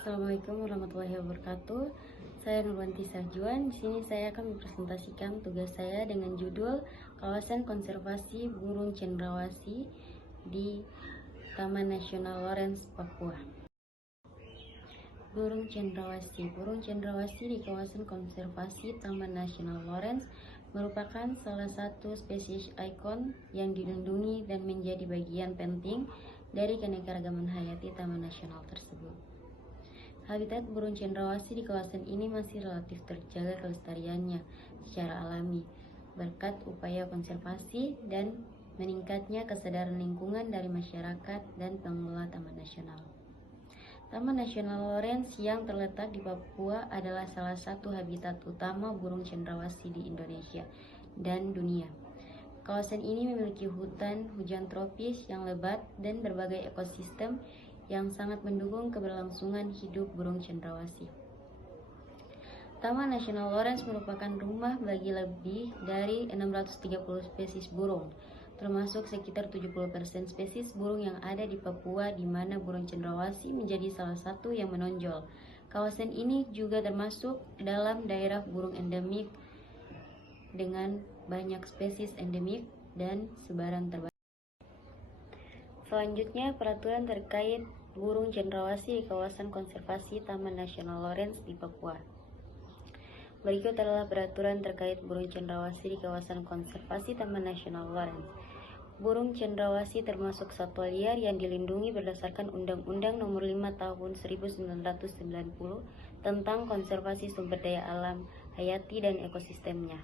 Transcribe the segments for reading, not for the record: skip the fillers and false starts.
Assalamualaikum warahmatullahi wabarakatuh. Saya Nurwanti Sahjuan. Di sini saya akan mempresentasikan tugas saya dengan judul Kawasan Konservasi Burung Cendrawasih di Taman Nasional Lorentz, Papua. Burung cendrawasih. Burung cendrawasih di kawasan konservasi Taman Nasional Lorentz merupakan salah satu spesies ikon yang dilindungi dan menjadi bagian penting dari keanekaragaman hayati Taman Nasional tersebut. Habitat burung cendrawasih di kawasan ini masih relatif terjaga kelestariannya secara alami berkat upaya konservasi dan meningkatnya kesadaran lingkungan dari masyarakat dan pengelola Taman Nasional. Taman Nasional Lorentz yang terletak di Papua adalah salah satu habitat utama burung cendrawasih di Indonesia dan dunia. Kawasan ini memiliki hutan hujan tropis yang lebat dan berbagai ekosistem yang sangat mendukung keberlangsungan hidup burung cendrawasih. Taman Nasional Lorentz merupakan rumah bagi lebih dari 630 spesies burung, termasuk sekitar 70% spesies burung yang ada di Papua, di mana burung cendrawasih menjadi salah satu yang menonjol. Kawasan ini juga termasuk dalam daerah burung endemik dengan banyak spesies endemik dan sebaran terbatas. Selanjutnya, peraturan terkait burung cendrawasih di kawasan konservasi Taman Nasional Lorentz di Papua. Berikut adalah peraturan terkait burung cendrawasih di kawasan konservasi Taman Nasional Lorentz. Burung cendrawasih termasuk satwa liar yang dilindungi berdasarkan Undang-Undang Nomor 5 Tahun 1990 tentang konservasi sumber daya alam hayati dan ekosistemnya.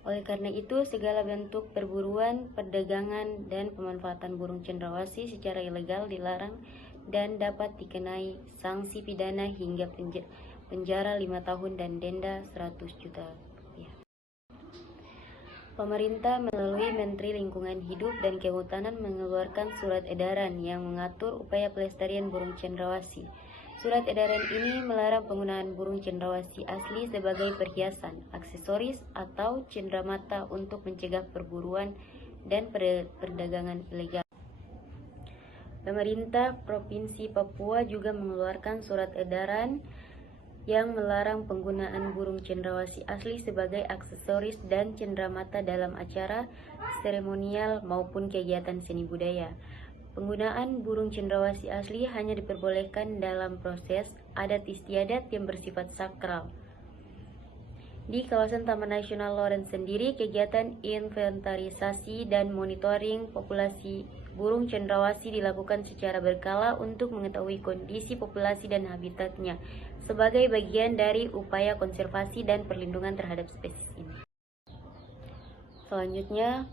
Oleh karena itu, segala bentuk perburuan, perdagangan, dan pemanfaatan burung cendrawasih secara ilegal dilarang dan dapat dikenai sanksi pidana hingga penjara 5 tahun dan denda 100 juta rupiah. Pemerintah melalui Menteri Lingkungan Hidup dan Kehutanan mengeluarkan surat edaran yang mengatur upaya pelestarian burung cendrawasih. Surat edaran ini melarang penggunaan burung cendrawasih asli sebagai perhiasan, aksesoris, atau cenderamata untuk mencegah perburuan dan perdagangan ilegal. Pemerintah Provinsi Papua juga mengeluarkan surat edaran yang melarang penggunaan burung cendrawasih asli sebagai aksesoris dan cenderamata dalam acara seremonial maupun kegiatan seni budaya. Penggunaan burung cendrawasih asli hanya diperbolehkan dalam proses adat istiadat yang bersifat sakral. Di kawasan Taman Nasional Lorentz sendiri, kegiatan inventarisasi dan monitoring populasi burung cendrawasih dilakukan secara berkala untuk mengetahui kondisi populasi dan habitatnya sebagai bagian dari upaya konservasi dan perlindungan terhadap spesies ini. Selanjutnya,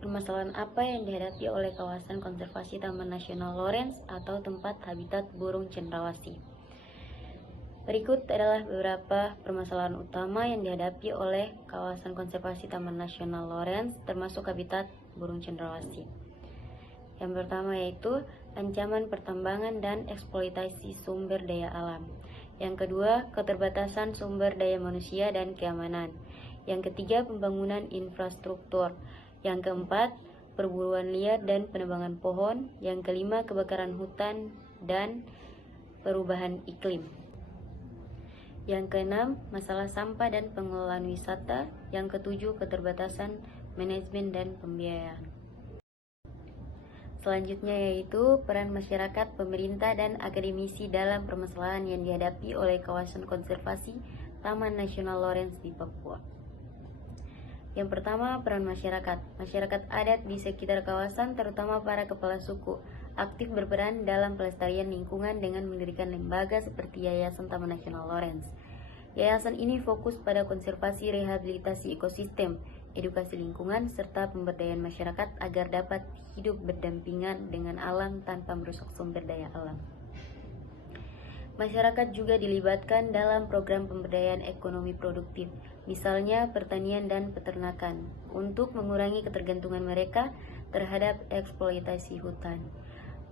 permasalahan apa yang dihadapi oleh kawasan konservasi Taman Nasional Lorentz atau tempat habitat burung cendrawasih? Berikut adalah beberapa permasalahan utama yang dihadapi oleh kawasan konservasi Taman Nasional Lorentz termasuk habitat burung cendrawasih. Yang pertama yaitu ancaman pertambangan dan eksploitasi sumber daya alam. Yang kedua, keterbatasan sumber daya manusia dan keamanan. Yang ketiga, pembangunan infrastruktur. Yang keempat, perburuan liar dan penebangan pohon. Yang kelima, kebakaran hutan dan perubahan iklim. Yang keenam, masalah sampah dan pengelolaan wisata. Yang ketujuh, keterbatasan manajemen dan pembiayaan. Selanjutnya yaitu peran masyarakat, pemerintah, dan akademisi dalam permasalahan yang dihadapi oleh kawasan konservasi Taman Nasional Lorentz di Papua. Yang pertama, peran masyarakat. Masyarakat adat di sekitar kawasan, terutama para kepala suku, aktif berperan dalam pelestarian lingkungan dengan mendirikan lembaga seperti Yayasan Taman Nasional Lorentz. Yayasan ini fokus pada konservasi rehabilitasi ekosistem, edukasi lingkungan, serta pemberdayaan masyarakat agar dapat hidup berdampingan dengan alam tanpa merusak sumber daya alam. Masyarakat juga dilibatkan dalam program pemberdayaan ekonomi produktif, misalnya pertanian dan peternakan, untuk mengurangi ketergantungan mereka terhadap eksploitasi hutan.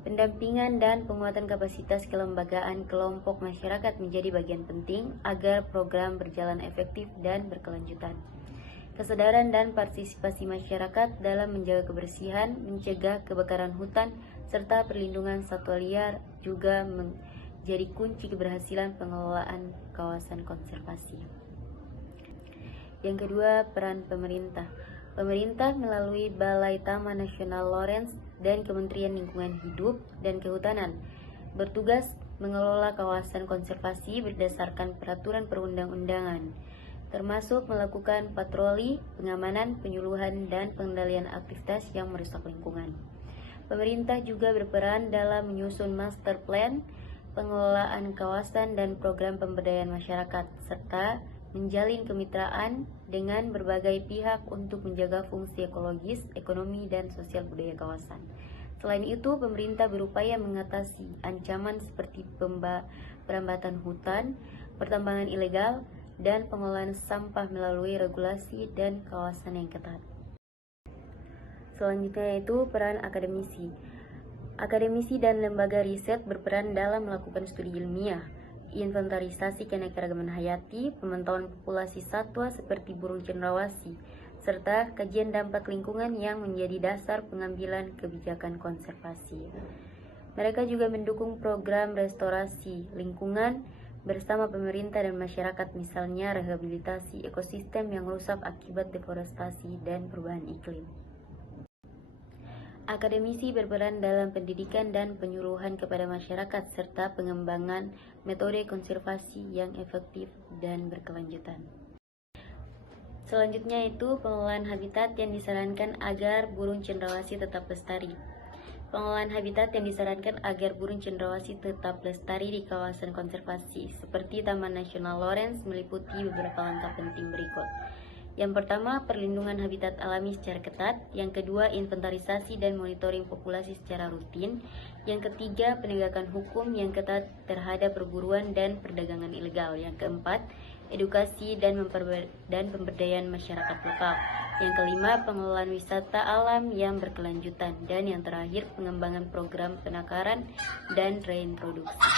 Pendampingan dan penguatan kapasitas kelembagaan kelompok masyarakat menjadi bagian penting agar program berjalan efektif dan berkelanjutan. Kesadaran dan partisipasi masyarakat dalam menjaga kebersihan, mencegah kebakaran hutan, serta perlindungan satwa liar juga jadi kunci keberhasilan pengelolaan kawasan konservasi. Yang kedua, peran pemerintah. Pemerintah melalui Balai Taman Nasional Lorentz dan Kementerian Lingkungan Hidup dan Kehutanan bertugas mengelola kawasan konservasi berdasarkan peraturan perundang-undangan, termasuk melakukan patroli, pengamanan, penyuluhan, dan pengendalian aktivitas yang merusak lingkungan. Pemerintah juga berperan dalam menyusun master plan, pengelolaan kawasan, dan program pemberdayaan masyarakat, serta menjalin kemitraan dengan berbagai pihak untuk menjaga fungsi ekologis, ekonomi, dan sosial budaya kawasan. Selain itu, pemerintah berupaya mengatasi ancaman seperti perambatan hutan, pertambangan ilegal, dan pengolahan sampah melalui regulasi dan kawasan yang ketat. Selanjutnya yaitu peran akademisi. Akademisi dan lembaga riset berperan dalam melakukan studi ilmiah, inventarisasi keanekaragaman hayati, pemantauan populasi satwa seperti burung cendrawasih, serta kajian dampak lingkungan yang menjadi dasar pengambilan kebijakan konservasi. Mereka juga mendukung program restorasi lingkungan bersama pemerintah dan masyarakat, misalnya rehabilitasi ekosistem yang rusak akibat deforestasi dan perubahan iklim. Akademisi berperan dalam pendidikan dan penyuluhan kepada masyarakat serta pengembangan metode konservasi yang efektif dan berkelanjutan. Selanjutnya itu pengelolaan habitat yang disarankan agar burung cendrawasih tetap lestari. Pengelolaan habitat yang disarankan agar burung cendrawasih tetap lestari di kawasan konservasi seperti Taman Nasional Lorentz meliputi beberapa langkah penting berikut. Yang pertama, perlindungan habitat alami secara ketat. Yang kedua, inventarisasi dan monitoring populasi secara rutin. Yang ketiga, penegakan hukum yang ketat terhadap perburuan dan perdagangan ilegal. Yang keempat, edukasi dan pemberdayaan masyarakat lokal. Yang kelima, pengelolaan wisata alam yang berkelanjutan. Dan yang terakhir, pengembangan program penakaran dan reintroduksi.